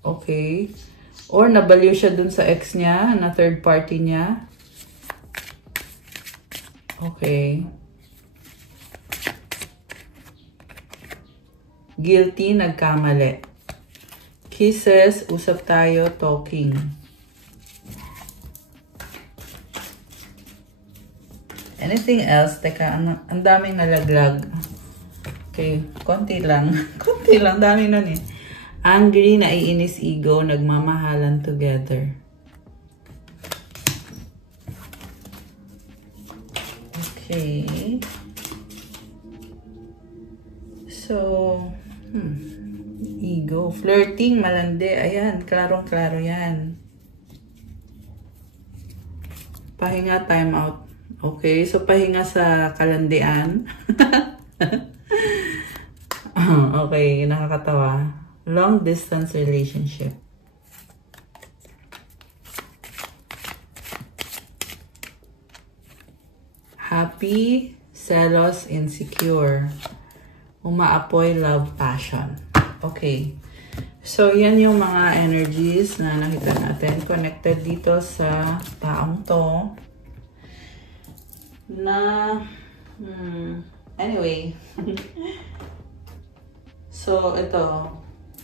Okay. Or nabaliw siya dun sa ex niya, na third party niya. Okay. Guilty, nagkamali. Kisses, usap tayo, talking. Anything else? Teka, ang daming nalaglag. Okay, konti lang. Konti lang, dami nun eh. Angry, naiinis, ego, nagmamahalan together. Okay. So, ego. Flirting, malandi. Ayan, klarong-klaro yan. Pahinga, time out. Okay, so pahinga sa kalandian. Okay, nakakatawa. Long distance relationship. Happy, selos, insecure. Umaapoy, love, passion. Okay. So, yan yung mga energies na nakita natin. Connected dito sa taong to. Na, anyway. So, ito.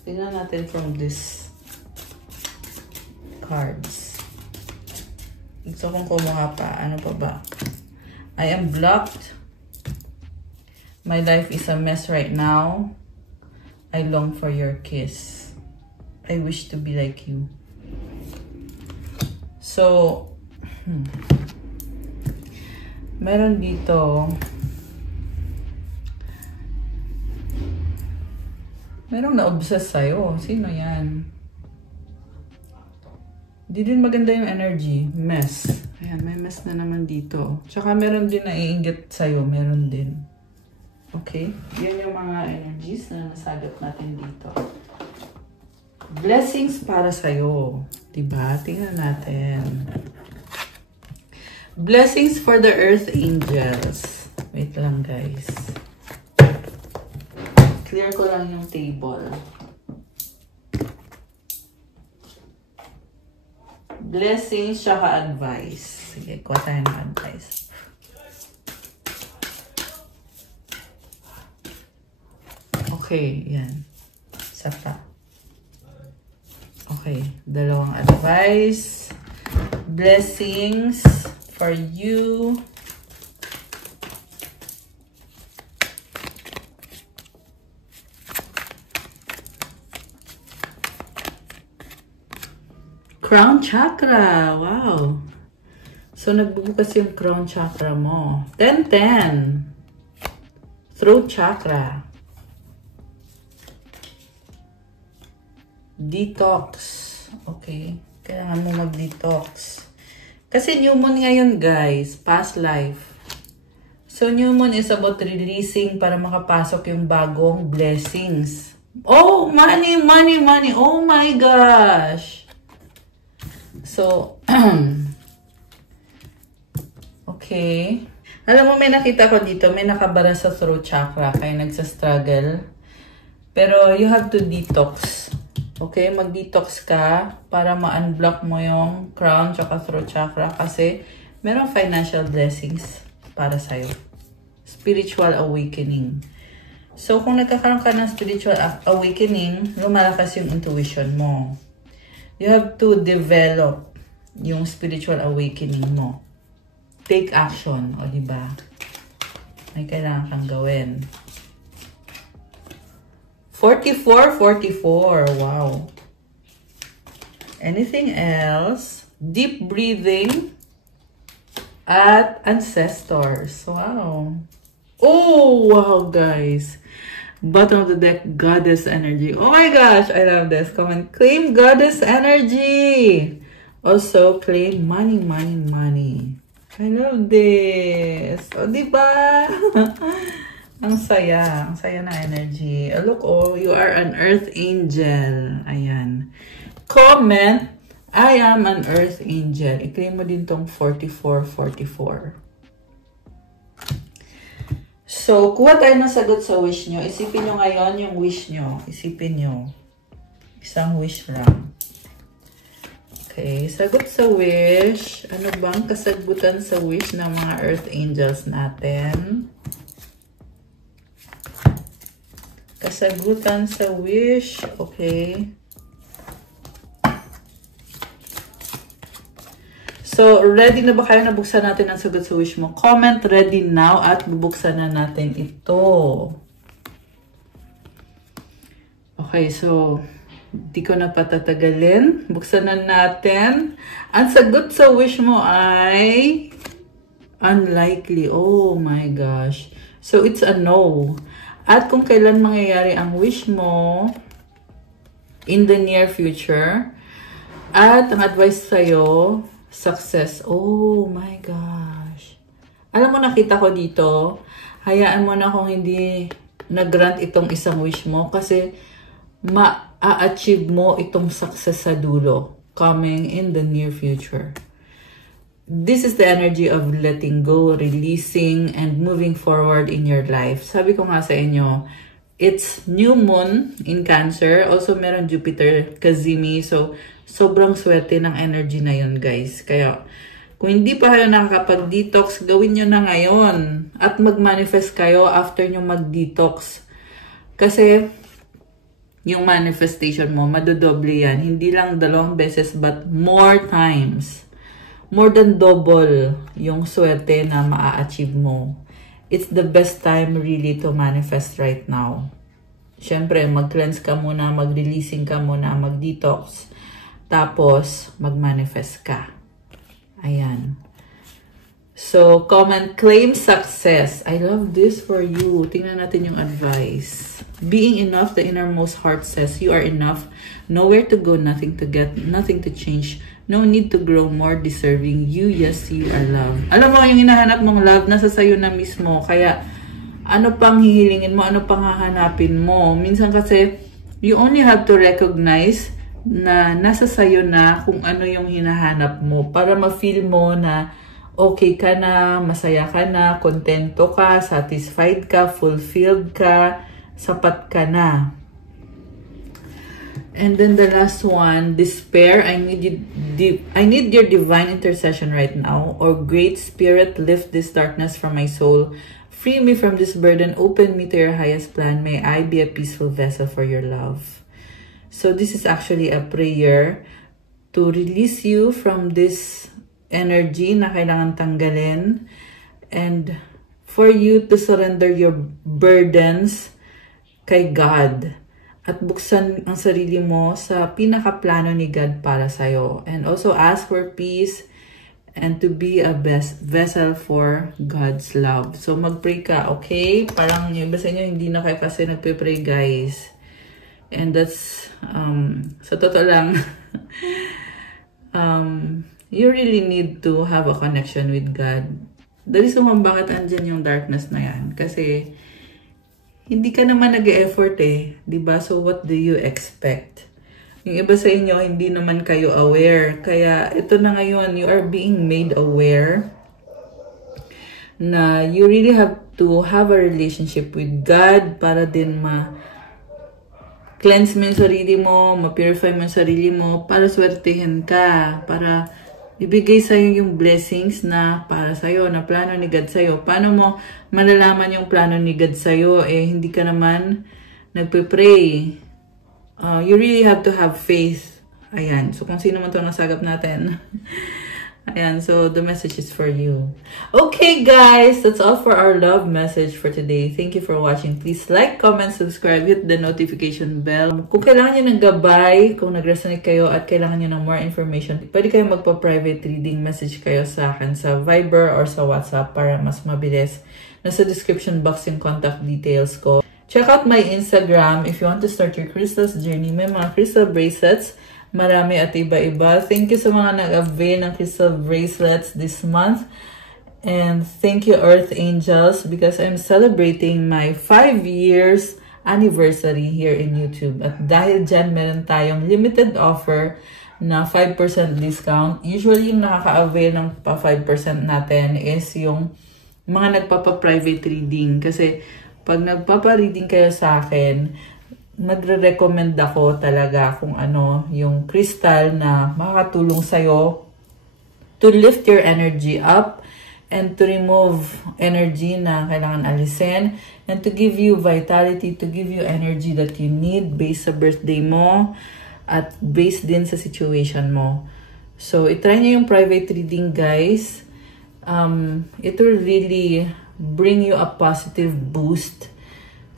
Tingnan natin from this cards. Gusto kong kumuha pa. Ano pa ba? I am blocked. My life is a mess right now. I long for your kiss. I wish to be like you. So, meron dito. Merong na-obsess sa'yo. Sino yan? Di din maganda yung energy. Mess. Ayan, may mess na naman dito. Tsaka meron din na iinggit sa'yo. Meron din. Okay? Yan yung mga energies na nasagot natin dito. Blessings para sa'yo. Diba? Tingnan natin. Blessings for the earth angels. Wait lang, guys. Clear ko lang yung table. Blessings, tsaka advice. Sige, kuha tayo ng advice. Okay, yan. Isa pa. Okay, dalawang advice. Blessings for you. Crown chakra. Wow. So, nagbubukas yung crown chakra mo. 10-10. Throat chakra. Detox. Okay. Kailangan mo mag-detox. Kasi new moon ngayon, guys. Past life. So, new moon is about releasing para makapasok yung bagong blessings. Oh, money, money, money. Oh my gosh. So, okay. Alam mo, may nakita ko dito, may nakabara sa throat chakra, kaya nagsa-struggle. Pero you have to detox. Okay, mag-detox ka para ma-unblock mo yung crown tsaka throat chakra kasi merong financial blessings para sa'yo. Spiritual awakening. So, kung nagkakaroon ka ng spiritual awakening, lumalakas yung intuition mo. You have to develop yung spiritual awakening mo. Take action, o diba? May kailangan kang gawin. 44, 44. Wow. Anything else? Deep breathing at ancestors. Wow. Oh, wow, guys. Bottom of the deck, goddess energy. Oh my gosh, I love this. Come and claim goddess energy. Also, claim money, money, money. I love this. O, diba? Ang saya. Ang saya na energy. Oh, look, oh, you are an earth angel. Ayan. Comment, I am an earth angel. I-claim mo din tong 44, 44. So, kuha tayo ng sagot sa wish nyo. Isipin nyo ngayon yung wish nyo. Isipin nyo. Isang wish lang. Okay, sagot sa wish. Ano bang kasagutan sa wish ng mga Earth Angels natin? Kasagutan sa wish. Okay. So, ready na ba kayo na buksan natin ang sagot sa wish mo? Comment ready now at bubuksan na natin ito. Okay, so, di ko na patatagalin. Buksan na natin. Ang sagot sa wish mo ay unlikely. Oh my gosh. So, it's a no. At kung kailan mangyayari ang wish mo in the near future. At ang advice sa'yo, success. Oh my gosh. Alam mo, nakita ko dito, hayaan mo na kung hindi nag-grant itong isang wish mo kasi ma-achieve mo itong success sa dulo coming in the near future. This is the energy of letting go, releasing, and moving forward in your life. Sabi ko nga sa inyo, it's new moon in Cancer. Also, meron Jupiter, Kazimi. So, sobrang swerte ng energy na yun, guys. Kaya, kung hindi pa kayo nakakapag-detox, gawin nyo na ngayon. At mag-manifest kayo after nyo mag-detox. Kasi, yung manifestation mo, madodoble yan. Hindi lang 2 beses, but more times. More than double yung swerte na maa-achieve mo. It's the best time really to manifest right now. Siyempre, mag-cleanse ka muna, mag-releasing ka muna, mag-detox. Tapos, mag-manifest ka. Ayan. So, comment, claim success. I love this for you. Tingnan natin yung advice. Being enough, the innermost heart says, you are enough. Nowhere to go, nothing to get, nothing to change. No need to grow more deserving. You, yes, you are loved. Alam mo, yung hinahanap mong love, nasa sayo na mismo. Kaya, ano pang hihilingin mo? Ano pang hahanapin mo? Minsan kasi, you only have to recognize na nasa sayo na kung ano yung hinahanap mo para ma-feel mo na okay ka na, masaya ka na, kontento ka, satisfied ka, fulfilled ka, sapat ka na. And then the last one, despair. I need your divine intercession right now. Or great spirit, lift this darkness from my soul. Free me from this burden. Open me to your highest plan. May I be a peaceful vessel for your love. So this is actually a prayer to release you from this energy na kailangan tanggalin. And for you to surrender your burdens kay God. At buksan ang sarili mo sa pinakaplano ni God para sa'yo. And also ask for peace and to be a best vessel for God's love. So mag-pray ka, okay? Parang yung iba sa inyo hindi na kayo kasi nagpe-pray, guys. And that's, sa totoo lang, you really need to have a connection with God. The reason kung bakit andyan yung darkness na yan. Kasi, hindi ka naman nag-e-effort eh. Diba? So, what do you expect? Yung iba sa inyo, hindi naman kayo aware. Kaya, ito na ngayon, you are being made aware na you really have to have a relationship with God para din cleanse mo yung sarili mo, ma-purify mo yung sarili mo, para swertihin ka, para ibigay sa'yo yung blessings na para sa'yo, na plano ni God sa'yo. Paano mo malalaman yung plano ni God sa'yo? Eh, hindi ka naman nagpe-pray. You really have to have faith. Ayan. So, kung sino man ito nasagap natin. Ayan. So, the message is for you. Okay, guys. That's all for our love message for today. Thank you for watching. Please like, comment, subscribe, hit the notification bell. Kung kailangan nyo ng gabay, kung nag-resonate kayo at kailangan nyo ng more information, pwede kayo magpa-private reading message kayo sa akin sa Viber or sa WhatsApp para mas mabilis. Nasa description box yung contact details ko. Check out my Instagram if you want to start your crystals journey. May mga crystal bracelets. Marami at iba-iba. Thank you sa mga nag-avail ng crystal bracelets this month. And thank you, Earth Angels, because I'm celebrating my 5 years anniversary here in YouTube. At dahil dyan, meron tayong limited offer na 5% discount. Usually, yung nakaka-avail ng pa 5% natin is yung mga nagpapa-private reading. Kasi pag nagpapa-reading kayo sa akin, nagre-recommend ako talaga kung ano yung crystal na makakatulong sa'yo to lift your energy up and to remove energy na kailangan alisin and to give you vitality, to give you energy that you need based sa birthday mo at based din sa situation mo. So, itry nyo yung private reading, guys. It will really bring you a positive boost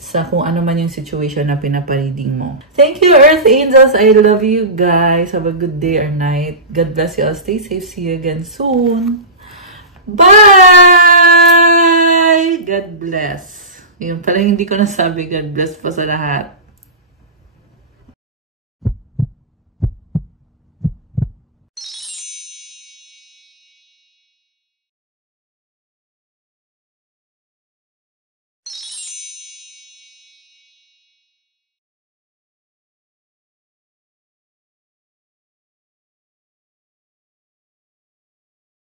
sa kung ano man yung situation na pinapareading mo. Thank you, Earth Angels. I love you guys. Have a good day or night. God bless you all. Stay safe. See you again soon. Bye! God bless. Yun, parang hindi ko nasabi God bless pa sa lahat.